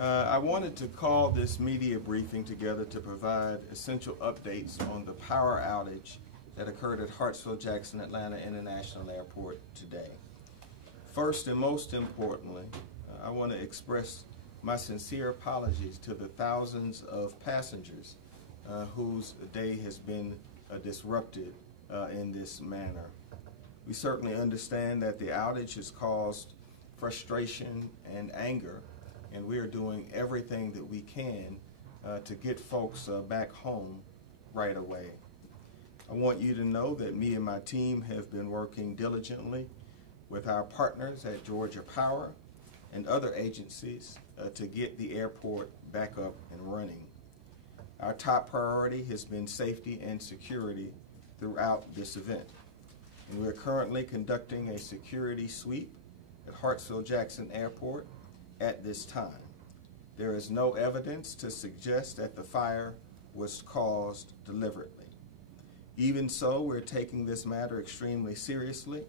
I wanted to call this media briefing together to provide essential updates on the power outage that occurred at Hartsfield-Jackson Atlanta International Airport today. First and most importantly, I want to express my sincere apologies to the thousands of passengers whose day has been disrupted in this manner. We certainly understand that the outage has caused frustration and anger, and we are doing everything that we can to get folks back home right away. I want you to know that me and my team have been working diligently with our partners at Georgia Power and other agencies to get the airport back up and running. Our top priority has been safety and security throughout this event, and we're currently conducting a security sweep at Hartsfield-Jackson Airport at this time. There is no evidence to suggest that the fire was caused deliberately. Even so, we're taking this matter extremely seriously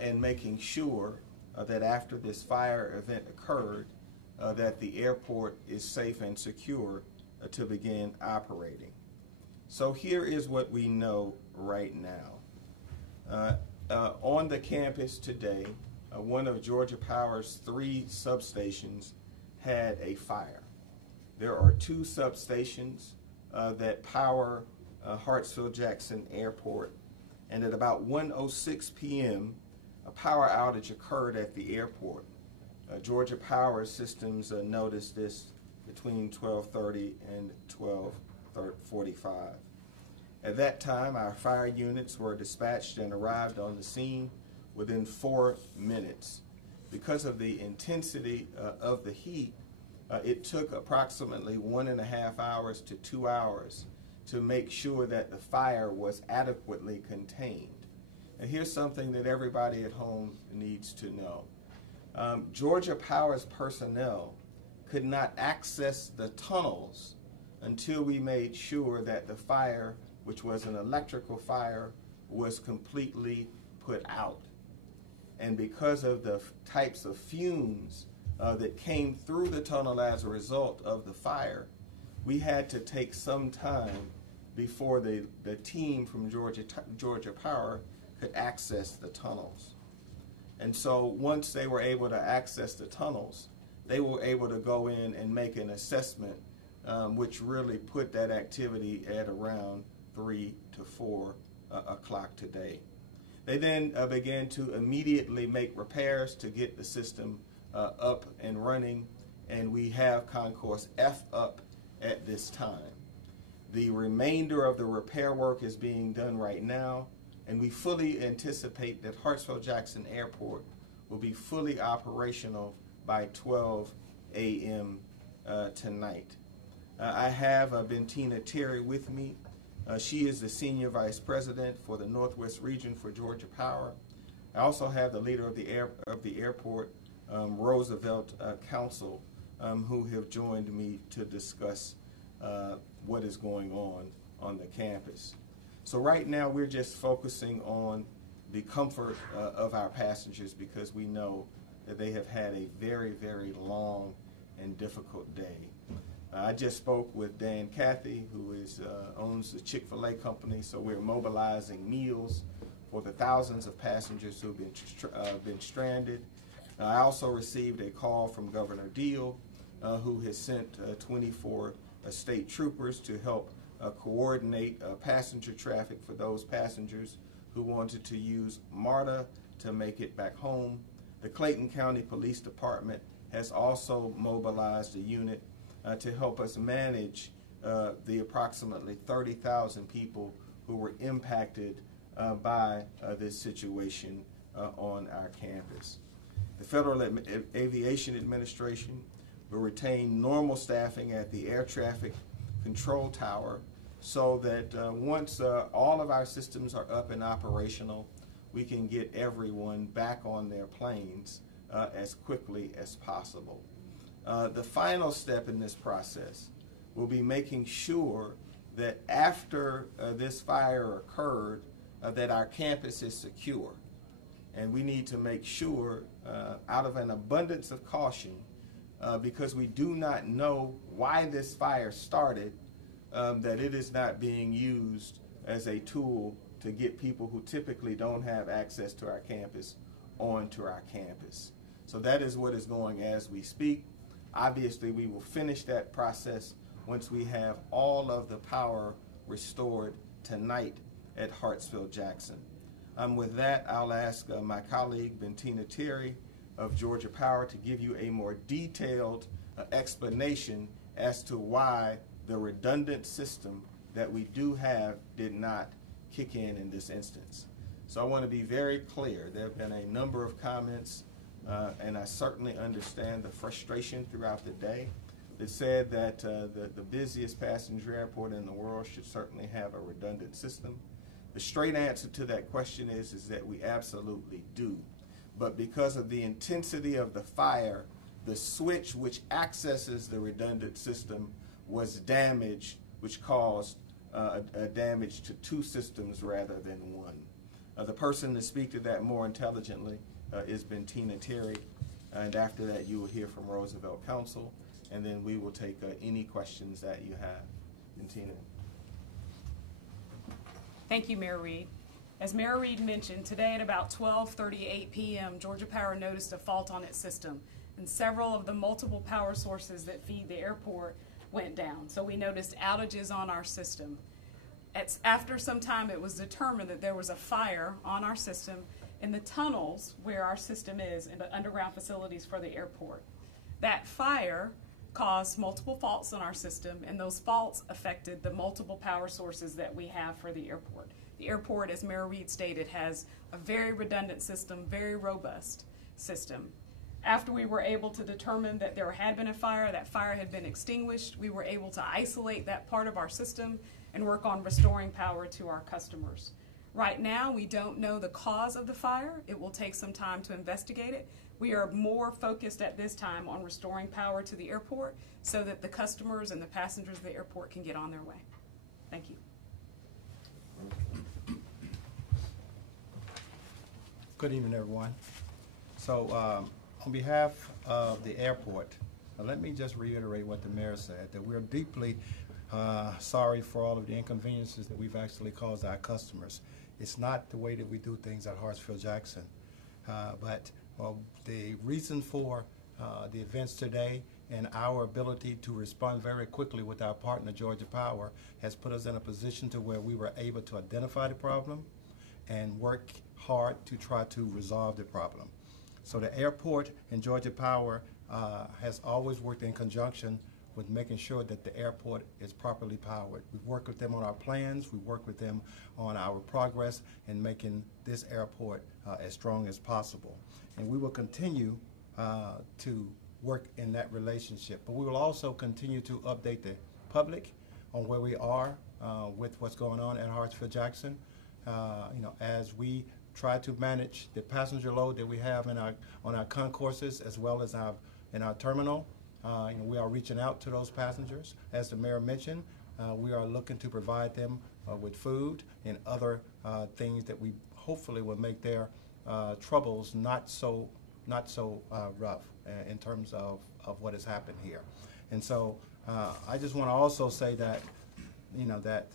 and making sure that after this fire event occurred, that the airport is safe and secure to begin operating. So here is what we know right now. On the campus today, one of Georgia Power's 3 substations had a fire. There are 2 substations that power Hartsfield-Jackson Airport, and at about 1:06 p.m. a power outage occurred at the airport. Georgia Power Systems noticed this between 12:30 and 12:45. At that time, our fire units were dispatched and arrived on the scene within 4 minutes. Because of the intensity of the heat, it took approximately 1.5 hours to 2 hours to make sure that the fire was adequately contained. And here's something that everybody at home needs to know. Georgia Power's personnel could not access the tunnels until we made sure that the fire, which was an electrical fire, was completely put out. And because of the types of fumes that came through the tunnel as a result of the fire, we had to take some time before the team from Georgia Power could access the tunnels. And so once they were able to access the tunnels, they were able to go in and make an assessment, which really put that activity at around 3 to 4 o'clock today. They then began to immediately make repairs to get the system up and running, and we have Concourse F up at this time. The remainder of the repair work is being done right now, and we fully anticipate that Hartsfield-Jackson Airport will be fully operational by 12 a.m. Tonight. I have Bentina Terry with me. She is the Senior Vice President for the Northwest Region for Georgia Power. I also have the leader of the airport, Roosevelt Council, who have joined me to discuss what is going on the campus. So right now we're just focusing on the comfort of our passengers, because we know that they have had a very, very long and difficult day. I just spoke with Dan Cathy, who owns the Chick-fil-A company, so we're mobilizing meals for the thousands of passengers who have been stranded. I also received a call from Governor Deal, who has sent 24 state troopers to help coordinate passenger traffic for those passengers who wanted to use MARTA to make it back home. The Clayton County Police Department has also mobilized a unit to help us manage the approximately 30,000 people who were impacted by this situation on our campus. The Federal Aviation Administration will retain normal staffing at the Air Traffic Control Tower so that once all of our systems are up and operational, we can get everyone back on their planes as quickly as possible. The final step in this process will be making sure that after this fire occurred, that our campus is secure. And we need to make sure, out of an abundance of caution, because we do not know why this fire started, that it is not being used as a tool to get people who typically don't have access to our campus onto our campus. So that is what is going as we speak. Obviously, we will finish that process once we have all of the power restored tonight at Hartsfield-Jackson. With that, I'll ask my colleague, Bentina Terry of Georgia Power, to give you a more detailed explanation as to why the redundant system that we do have did not kick in this instance. So I want to be very clear. There have been a number of comments, and I certainly understand the frustration throughout the day that said that the busiest passenger airport in the world should certainly have a redundant system. The straight answer to that question is that we absolutely do. But because of the intensity of the fire, the switch which accesses the redundant system was damaged, which caused a damage to two systems rather than one. The person to speak to that more intelligently is Bentina Terry, and after that you will hear from Roosevelt Council, and then we will take any questions that you have. Bentina. Thank you, Mayor Reed. As Mayor Reed mentioned, today at about 12:38 p.m., Georgia Power noticed a fault on its system, and several of the multiple power sources that feed the airport went down. So we noticed outages on our system. After some time, it was determined that there was a fire on our system in the tunnels where our system is, in the underground facilities for the airport. That fire caused multiple faults on our system, and those faults affected the multiple power sources that we have for the airport. The airport, as Mayor Reed stated, has a very redundant system, very robust system. After we were able to determine that there had been a fire, that fire had been extinguished, we were able to isolate that part of our system and work on restoring power to our customers. Right now, we don't know the cause of the fire. It will take some time to investigate it. We are more focused at this time on restoring power to the airport so that the customers and the passengers of the airport can get on their way. Thank you. Good evening, everyone. So on behalf of the airport, let me just reiterate what the mayor said, that we're deeply sorry for all of the inconveniences that we've actually caused our customers. It's not the way that we do things at Hartsfield-Jackson, but the reason for the events today and our ability to respond very quickly with our partner, Georgia Power, has put us in a position to where we were able to identify the problem and work hard to try to resolve the problem. So the airport and Georgia Power has always worked in conjunction with making sure that the airport is properly powered. We've worked with them on our plans, we've worked with them on our progress in making this airport as strong as possible. And we will continue to work in that relationship. But we will also continue to update the public on where we are with what's going on at Hartsfield-Jackson. As we try to manage the passenger load that we have on our concourses as well as in our terminal. We are reaching out to those passengers. As the mayor mentioned, we are looking to provide them with food and other things that we hopefully will make their troubles not so rough in terms of what has happened here. And so I just want to also say that that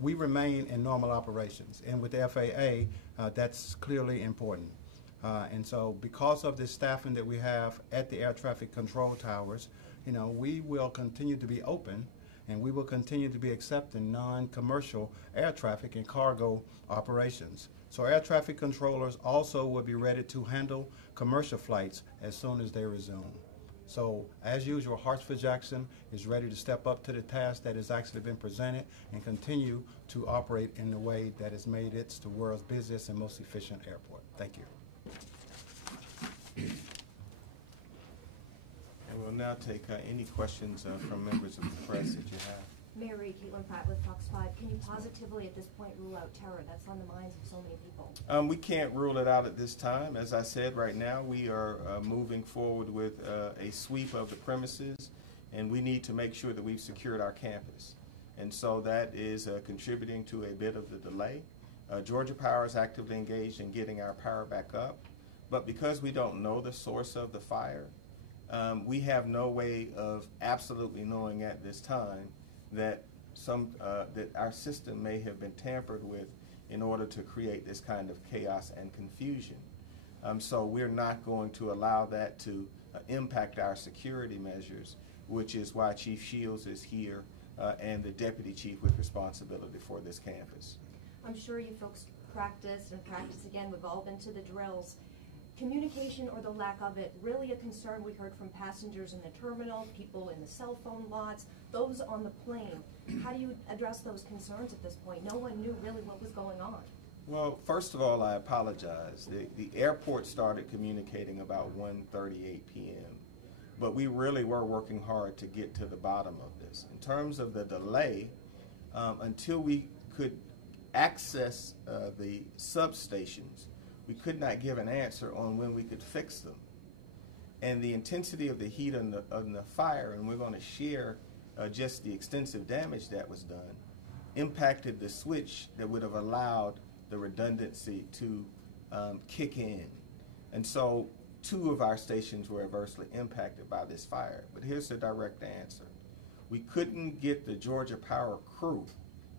we remain in normal operations, and with the FAA, that's clearly important. And so because of the staffing that we have at the air traffic control towers, we will continue to be open, and we will continue to be accepting non-commercial air traffic and cargo operations. So air traffic controllers also will be ready to handle commercial flights as soon as they resume. So as usual, Hartsfield-Jackson is ready to step up to the task that has actually been presented and continue to operate in the way that has made it the world's busiest and most efficient airport. Thank you. And we'll now take any questions from members of the press that you have. Mayor Reed, Caitlin Pratt with Fox 5. Can you positively at this point rule out terror? That's on the minds of so many people. We can't rule it out at this time. As I said, right now we are moving forward with a sweep of the premises, and we need to make sure that we've secured our campus. And so that is contributing to a bit of the delay. Georgia Power is actively engaged in getting our power back up, but because we don't know the source of the fire, We have no way of absolutely knowing at this time that that our system may have been tampered with in order to create this kind of chaos and confusion. So we're not going to allow that to impact our security measures, which is why Chief Shields is here and the Deputy Chief with responsibility for this campus. I'm sure you folks practice and practice again. We've all been to the drills. Communication, or the lack of it, really a concern we heard from passengers in the terminal, people in the cell phone lots, those on the plane. How do you address those concerns at this point? No one knew really what was going on. Well, first of all, I apologize. The airport started communicating about 1:38 p.m., but we really were working hard to get to the bottom of this. In terms of the delay, until we could access the substations, we could not give an answer on when we could fix them. And the intensity of the heat on the fire, and we're going to share just the extensive damage that was done, impacted the switch that would have allowed the redundancy to kick in. And so 2 of our stations were adversely impacted by this fire. But here's the direct answer. We couldn't get the Georgia Power crew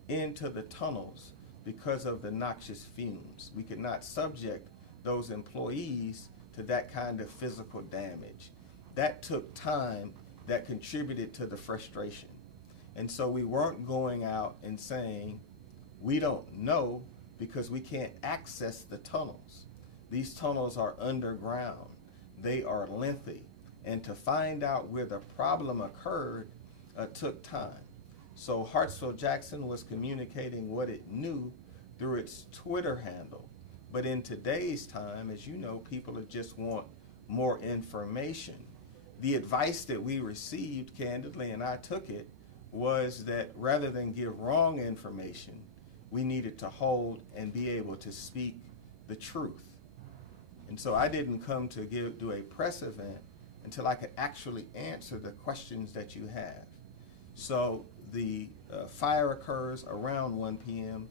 into the tunnels because of the noxious fumes. We could not subject those employees to that kind of physical damage. That took time that contributed to the frustration. And so we weren't going out and saying, we don't know because we can't access the tunnels. These tunnels are underground. They are lengthy. And to find out where the problem occurred took time. So Hartsfield-Jackson was communicating what it knew through its Twitter handle. But in today's time, as you know, people just want more information. The advice that we received, candidly, and I took it, was that rather than give wrong information, we needed to hold and be able to speak the truth. And so I didn't come to do a press event until I could actually answer the questions that you have. So the fire occurs around 1 p.m.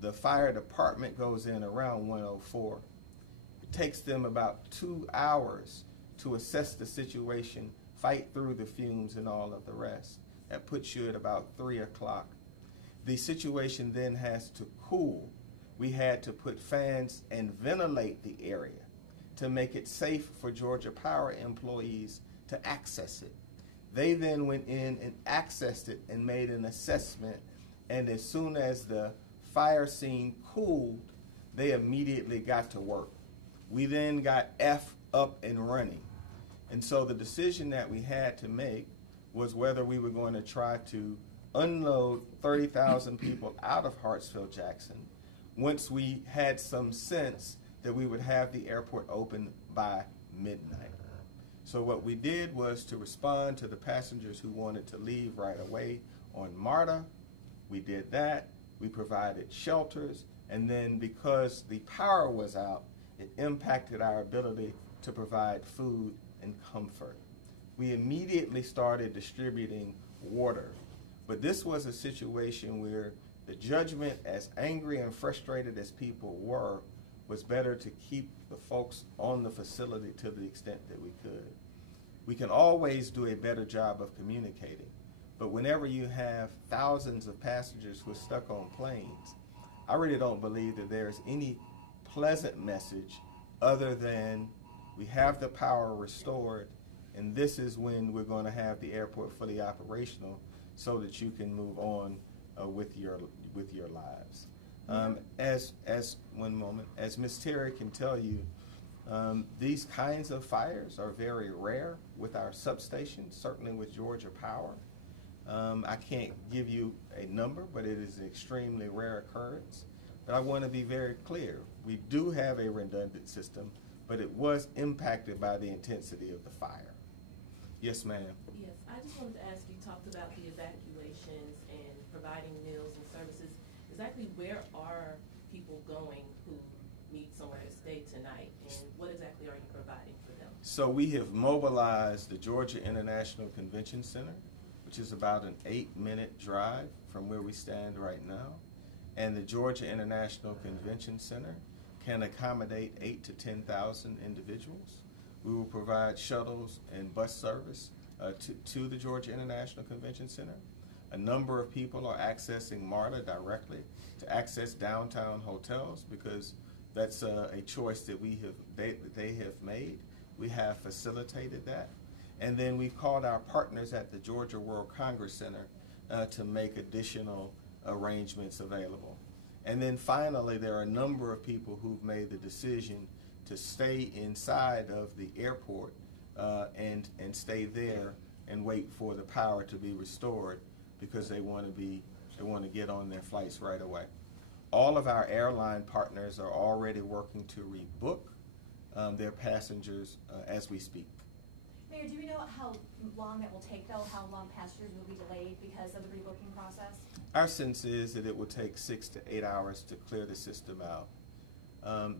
The fire department goes in around 1:04. It takes them about 2 hours to assess the situation, fight through the fumes and all of the rest. That puts you at about 3 o'clock. The situation then has to cool. We had to put fans and ventilate the area to make it safe for Georgia Power employees to access it. They then went in and accessed it and made an assessment, and as soon as the fire scene cooled, they immediately got to work. We then got F up and running. And so the decision that we had to make was whether we were going to try to unload 30,000 people out of Hartsfield-Jackson once we had some sense that we would have the airport open by midnight. So what we did was to respond to the passengers who wanted to leave right away on MARTA. We did that. We provided shelters. And then because the power was out, it impacted our ability to provide food and comfort. We immediately started distributing water. But this was a situation where the judgment, as angry and frustrated as people were, was better to keep the folks on the facility to the extent that we could. We can always do a better job of communicating, but whenever you have thousands of passengers who are stuck on planes, I really don't believe that there's any pleasant message other than we have the power restored, and this is when we're going to have the airport fully operational so that you can move on with your lives. As Ms. Terry can tell you, these kinds of fires are very rare with our substations, certainly with Georgia Power. I can't give you a number, but it is an extremely rare occurrence. But I want to be very clear. We do have a redundant system, but it was impacted by the intensity of the fire. Yes, ma'am. Yes, I just wanted to ask, you talked about the evacuations and providing meals and services. Exactly where are people going who need somewhere to stay tonight, and what exactly are you providing for them? So we have mobilized the Georgia International Convention Center, which is about an 8-minute drive from where we stand right now. And the Georgia International Convention Center can accommodate 8,000 to 10,000 individuals. We will provide shuttles and bus service to the Georgia International Convention Center. A number of people are accessing MARTA directly to access downtown hotels because that's a choice that they have made. We have facilitated that. And then we've called our partners at the Georgia World Congress Center to make additional arrangements available. And then finally, there are a number of people who've made the decision to stay inside of the airport and stay there and wait for the power to be restored because they want to get on their flights right away. All of our airline partners are already working to rebook their passengers as we speak. Mayor, do we know how long that will take, though? How long passengers will be delayed because of the rebooking process? Our sense is that it will take 6 to 8 hours to clear the system out.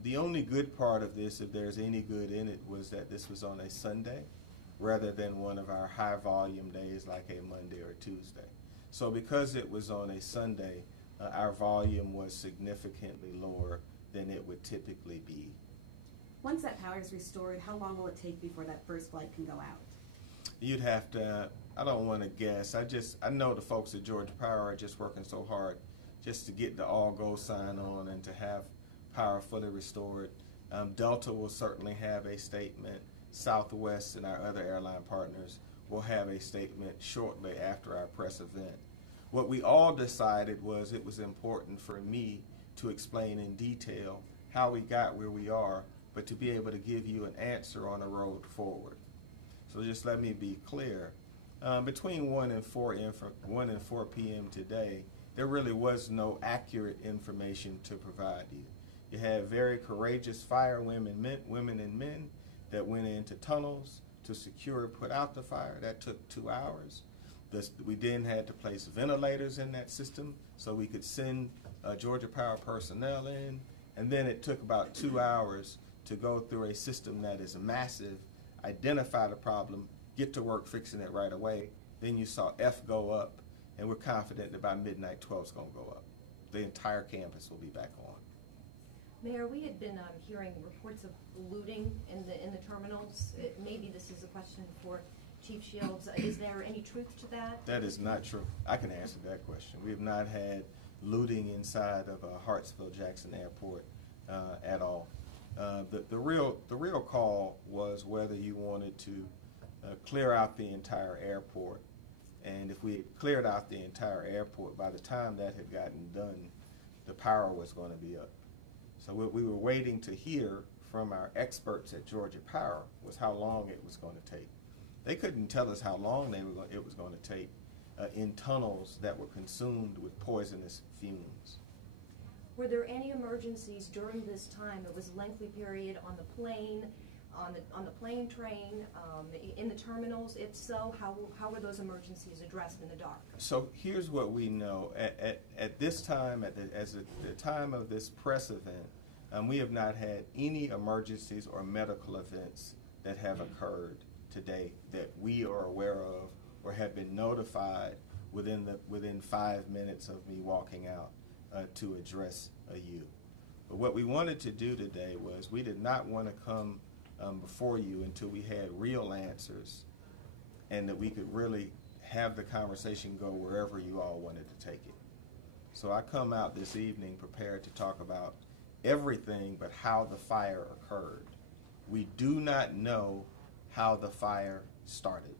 The only good part of this, if there's any good in it, was that this was on a Sunday rather than one of our high volume days like a Monday or Tuesday. So because it was on a Sunday, our volume was significantly lower than it would typically be. Once that power is restored, how long will it take before that first flight can go out? You'd have to, I don't want to guess. I know the folks at Georgia Power are just working so hard just to get the all-go sign on and to have power fully restored. Delta will certainly have a statement. Southwest and our other airline partners will have a statement shortly after our press event. What we all decided was it was important for me to explain in detail how we got where we are, but to be able to give you an answer on a road forward. So just let me be clear. Between 1 and 4 p.m. today, there really was no accurate information to provide you. You had very courageous fire women and men that went into tunnels to secure and put out the fire. That took 2 hours. We then had to place ventilators in that system so we could send Georgia Power personnel in. And then it took about 2 hours to go through a system that is massive, identify the problem, get to work fixing it right away. Then you saw F go up, and we're confident that by midnight 12 is going to go up. The entire campus will be back on. Mayor, we had been hearing reports of looting in the terminals. Maybe this is a question for Chief Shields. Is there any truth to that? That is not true. I can answer that question. We have not had looting inside of Hartsfield-Jackson Airport at all. The real call was whether you wanted to clear out the entire airport. And if we had cleared out the entire airport, by the time that had gotten done, the power was going to be up. So what we were waiting to hear from our experts at Georgia Power was how long it was going to take. They couldn't tell us how long it was going to take in tunnels that were consumed with poisonous fumes. Were there any emergencies during this time? It was a lengthy period on the plane, on the plane train, in the terminals. If so, how were those emergencies addressed in the dark? So here's what we know. At this time, at the time of this press event, we have not had any emergencies or medical events that have occurred today that we are aware of or have been notified within 5 minutes of me walking out to address you. But what we wanted to do today was we did not want to come before you until we had real answers and that we could really have the conversation go wherever you all wanted to take it. So I come out this evening prepared to talk about everything but how the fire occurred. We do not know how the fire started.